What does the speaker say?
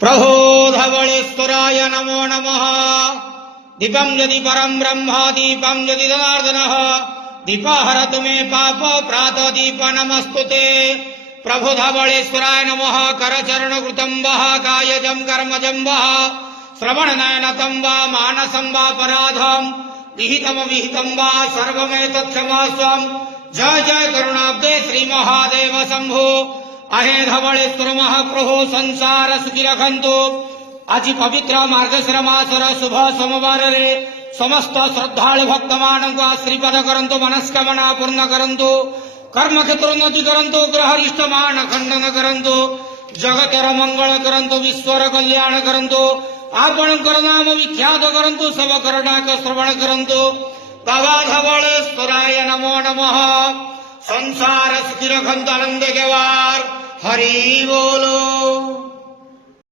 प्रभो धवळेश्वराय नमो नमः। दीपं यदि परं ब्रह्म दीपं यदि जनार्दनः दीपहरतु मे पाप प्रातदीप नमस्तुते। प्रभु धवळेश्वराय नमः। करचरणकृतं वः कायजं कर्मजं वः श्रवणनयनतं वा मानसं वा पराधं विहितमविहितं वा सर्वमेतत्क्षमास्वं। जय जय करुणाब्दे श्री महादेव शंभो। आहे धवळेश्वर महाप्रभु संसार सुखी रखंतु। आज पवित्र मार्गशीर मासर शुभ सोमवार रे समस्त श्रद्धाळु भक्त मानक आश्रीपद करंतु मनस्कामना पूर्ण करंतु कर्म क्षेत्र उन्नति करंतु ग्रहरिष्ट मान खंडन करंतु जगतर मंगल करंतु विश्वर कल्याण करंतु आपणकर नाम विख्यात करंतु सब करडाक श्रवण करंतु। बाबा धवळेश्वराय नमो नमः। संसार सुखी रखंतु आनंद केवार हरि बोलो।